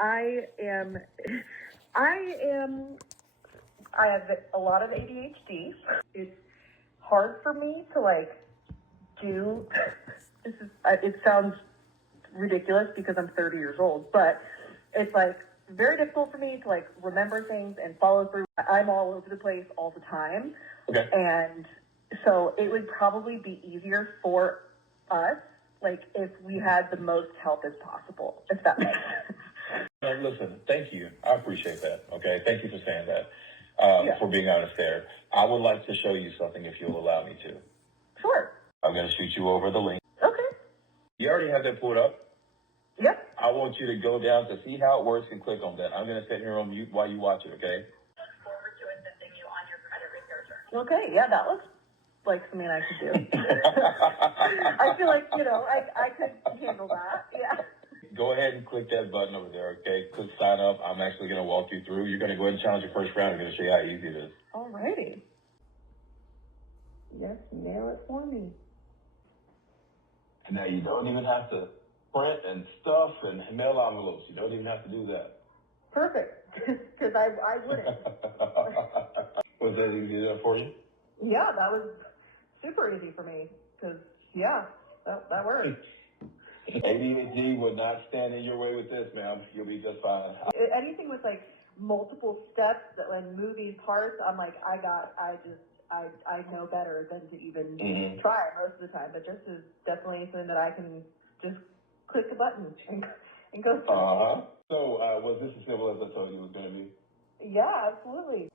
I am, I am, I have a lot of ADHD. It's hard for me to like do, it sounds ridiculous because I'm 30 years old, but it's like very difficult for me to like remember things and follow through. I'm all over the place all the time. Okay. And so it would probably be easier for us, like if we had the most help as possible, if that makes sense. Listen, thank you. I appreciate that. Okay. Thank you for saying that, for being honest there. I would like to show you something if you'll allow me to. Sure. I'm going to shoot you over the link. Okay. You already have that pulled up? Yep. I want you to go down to see how it works and click on that. I'm going to sit here on mute while you watch it, okay? Look forward to assisting you on your credit researcher. Okay. Yeah, that looks like something I could do. I feel like, I could handle that. Yeah. Go ahead and click that button over there, okay? Click sign up. I'm actually going to walk you through. You're going to go ahead and challenge your first round. I'm going to show you how easy it is. Alrighty. Yes, nail it for me. Now, you don't even have to print and stuff and mail envelopes. You don't even have to do that. Perfect. Because I wouldn't. Was that easy enough for you? Yeah, that was super easy for me. Because, yeah, that worked. ADHD would not stand in your way with this, ma'am. You'll be just fine. Anything with like multiple steps and moving parts, I'm like, I know better than to even try most of the time. But this is definitely something that I can just click a button and go through. So was this as simple as I told you it was going to be? Yeah, absolutely.